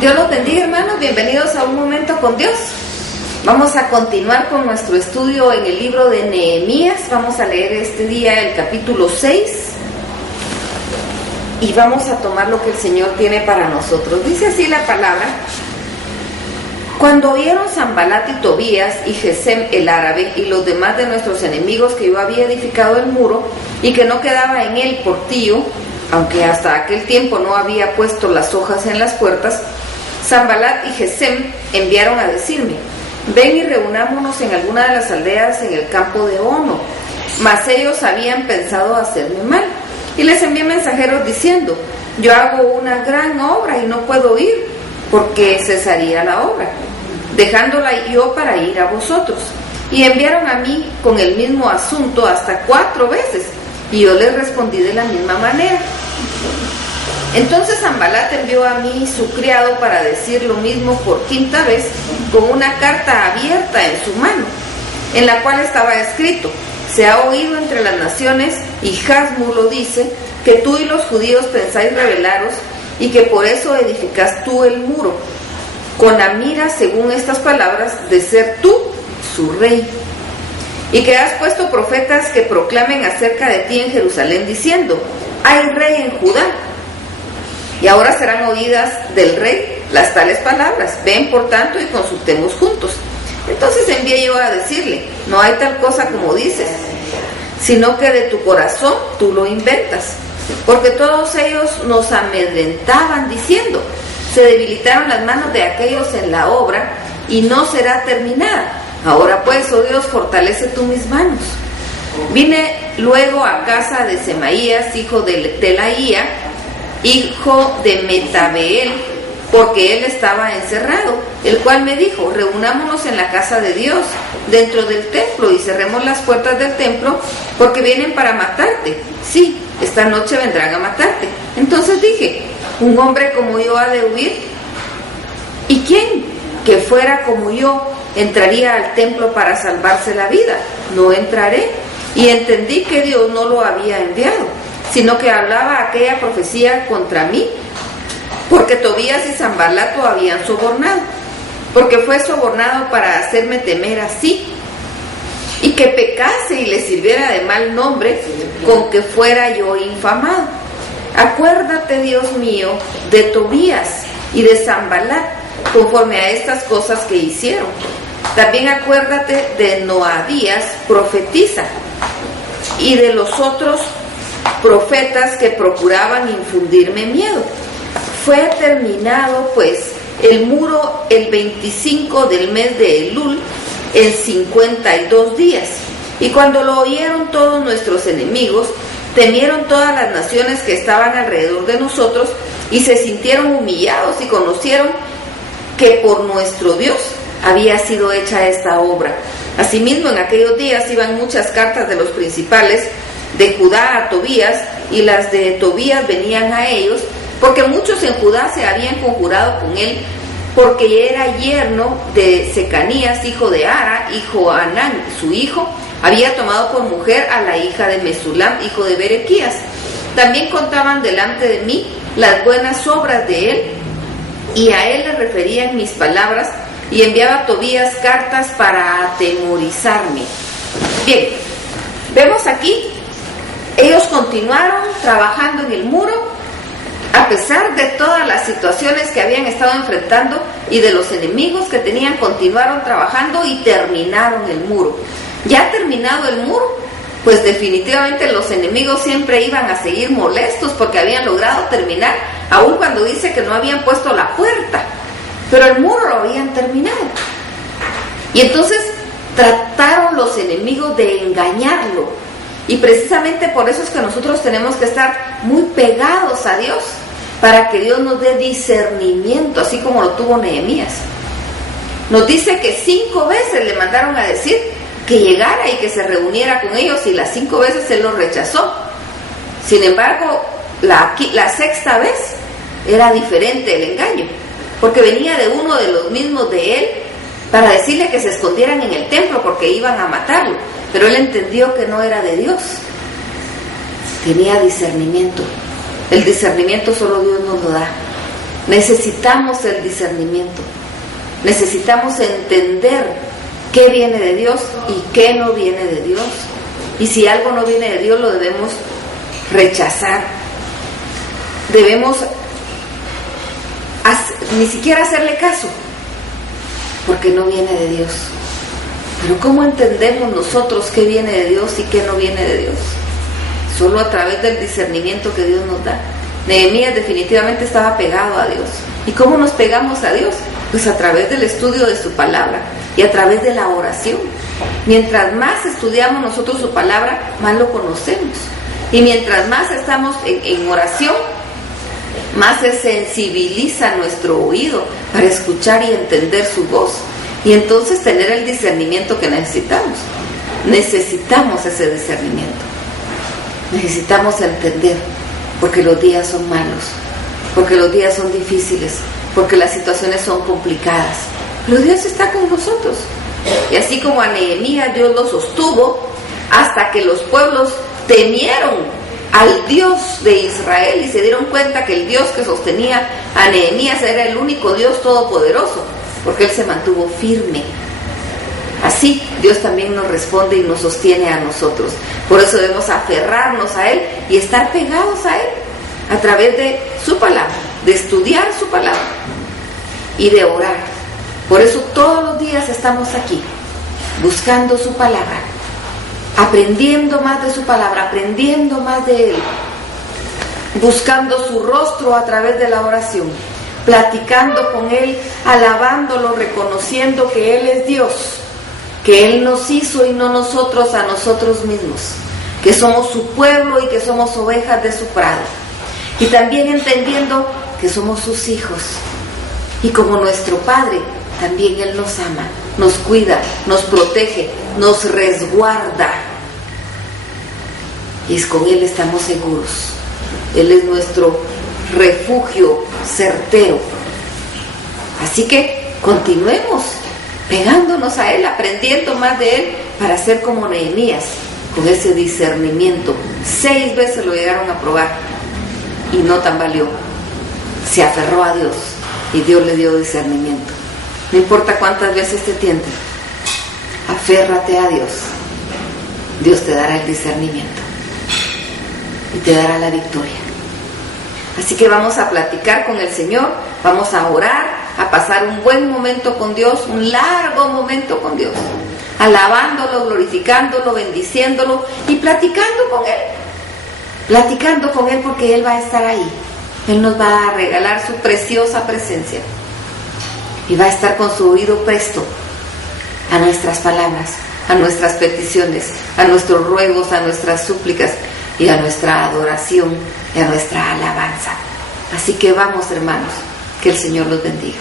Dios los bendiga, hermanos, bienvenidos a Un Momento con Dios. Vamos a continuar con nuestro estudio en el libro de Nehemías. Vamos a leer este día el capítulo 6 y vamos a tomar lo que el Señor tiene para nosotros. Dice así la palabra: cuando oyeron Sanbalat y Tobías y Gesem el árabe y los demás de nuestros enemigos que yo había edificado el muro y que no quedaba en él portillo, aunque hasta aquel tiempo no había puesto las hojas en las puertas, Sanbalat y Gesem enviaron a decirme: ven y reunámonos en alguna de las aldeas en el campo de Ono. Mas ellos habían pensado hacerme mal. Y les envié mensajeros diciendo: yo hago una gran obra y no puedo ir, porque cesaría la obra, dejándola yo para ir a vosotros. Y enviaron a mí con el mismo asunto hasta 4 veces, y yo les respondí de la misma manera. Entonces Sanbalat envió a mí su criado para decir lo mismo por 5ª vez, con una carta abierta en su mano, en la cual estaba escrito: se ha oído entre las naciones, y Jasmu lo dice, que tú y los judíos pensáis rebelaros, y que por eso edificas tú el muro, con la mira, según estas palabras, de ser tú su rey. Y que has puesto profetas que proclamen acerca de ti en Jerusalén, diciendo: hay rey en Judá. Y ahora serán oídas del rey las tales palabras. Ven, por tanto, y consultemos juntos. Entonces envié yo a decirle: no hay tal cosa como dices, sino que de tu corazón tú lo inventas. Porque todos ellos nos amedrentaban diciendo: se debilitaron las manos de aquellos en la obra y no será terminada. Ahora pues, oh Dios, fortalece tú mis manos. Vine luego a casa de Semaías, hijo de Telaía, hijo de Metabeel, porque él estaba encerrado, el cual me dijo: reunámonos en la casa de Dios, dentro del templo, y cerremos las puertas del templo, porque vienen para matarte. Sí, esta noche vendrán a matarte. Entonces dije: ¿un hombre como yo ha de huir? ¿Y quién que fuera como yo entraría al templo para salvarse la vida? No entraré. Y entendí que Dios no lo había enviado, sino que hablaba aquella profecía contra mí, porque Tobías y Sanbalat lo habían sobornado, porque fue sobornado para hacerme temer así, y que pecase y le sirviera de mal nombre, con que fuera yo infamado. Acuérdate, Dios mío, de Tobías y de Sanbalat, conforme a estas cosas que hicieron. También acuérdate de Noadías, profetiza, y de los otros profetas que procuraban infundirme miedo. Fue terminado pues el muro el 25 del mes de Elul, en 52 días. Y cuando lo oyeron todos nuestros enemigos, temieron todas las naciones que estaban alrededor de nosotros, y se sintieron humillados y conocieron que por nuestro Dios había sido hecha esta obra. Asimismo, en aquellos días iban muchas cartas de los principales de Judá a Tobías, y las de Tobías venían a ellos, porque muchos en Judá se habían conjurado con él, porque era yerno de Secanías, hijo de Ara, y Johanán, su hijo, había tomado por mujer a la hija de Mesulam, hijo de Berequías. También contaban delante de mí las buenas obras de él, y a él le referían mis palabras, y enviaba a Tobías cartas para atemorizarme. Bien, vemos aquí, ellos continuaron trabajando en el muro, a pesar de todas las situaciones que habían estado enfrentando y de los enemigos que tenían. Continuaron trabajando y terminaron el muro. Ya terminado el muro, pues definitivamente los enemigos siempre iban a seguir molestos porque habían logrado terminar, aun cuando dice que no habían puesto la puerta, pero el muro lo habían terminado. Y entonces trataron los enemigos de engañarlo, y precisamente por eso es que nosotros tenemos que estar muy pegados a Dios, para que Dios nos dé discernimiento, así como lo tuvo Nehemías. Nos dice que 5 veces le mandaron a decir que llegara y que se reuniera con ellos, y las 5 veces él los rechazó. Sin embargo, la 6ª vez era diferente el engaño, porque venía de uno de los mismos de él para decirle que se escondieran en el templo porque iban a matarlo, pero él entendió que no era de Dios. Tenía discernimiento. El discernimiento solo Dios nos lo da. Necesitamos el discernimiento. Necesitamos entender qué viene de Dios y qué no viene de Dios. Y si algo no viene de Dios, lo debemos rechazar. Debemos ni siquiera hacerle caso, porque no viene de Dios. Pero ¿cómo entendemos nosotros qué viene de Dios y qué no viene de Dios? Solo a través del discernimiento que Dios nos da. Nehemías definitivamente estaba pegado a Dios. ¿Y cómo nos pegamos a Dios? Pues a través del estudio de su palabra y a través de la oración. Mientras más estudiamos nosotros su palabra, más lo conocemos. Y mientras más estamos en oración, más se sensibiliza nuestro oído para escuchar y entender su voz. Y entonces tener el discernimiento que necesitamos. Necesitamos ese discernimiento. Necesitamos entender, porque los días son malos, porque los días son difíciles, porque las situaciones son complicadas. Pero Dios está con nosotros. Y así como a Nehemías Dios lo sostuvo hasta que los pueblos temieron al Dios de Israel y se dieron cuenta que el Dios que sostenía a Nehemías era el único Dios todopoderoso, porque él se mantuvo firme. Así Dios también nos responde y nos sostiene a nosotros. Por eso debemos aferrarnos a Él y estar pegados a Él a través de su palabra, de estudiar su palabra y de orar. Por eso todos los días estamos aquí, buscando su palabra, aprendiendo más de su palabra, aprendiendo más de Él, buscando su rostro a través de la oración, platicando con Él, alabándolo, reconociendo que Él es Dios, que Él nos hizo y no nosotros a nosotros mismos, que somos su pueblo y que somos ovejas de su prado, y también entendiendo que somos sus hijos, y como nuestro Padre, también Él nos ama, nos cuida, nos protege, nos resguarda, y es con Él estamos seguros. Él es nuestro refugio certero. Así que continuemos pegándonos a Él, aprendiendo más de Él para ser como Nehemías, con ese discernimiento. 6 veces lo llegaron a probar y no tambaleó. Se aferró a Dios y Dios le dio discernimiento. No importa cuántas veces te tienten, aférrate a Dios. Dios te dará el discernimiento y te dará la victoria. Así que vamos a platicar con el Señor, vamos a orar, a pasar un buen momento con Dios, un largo momento con Dios, alabándolo, glorificándolo, bendiciéndolo y platicando con Él porque Él va a estar ahí. Él nos va a regalar su preciosa presencia y va a estar con su oído presto a nuestras palabras, a nuestras peticiones, a nuestros ruegos, a nuestras súplicas y a nuestra adoración y a nuestra alabanza. Así que vamos, hermanos, que el Señor los bendiga.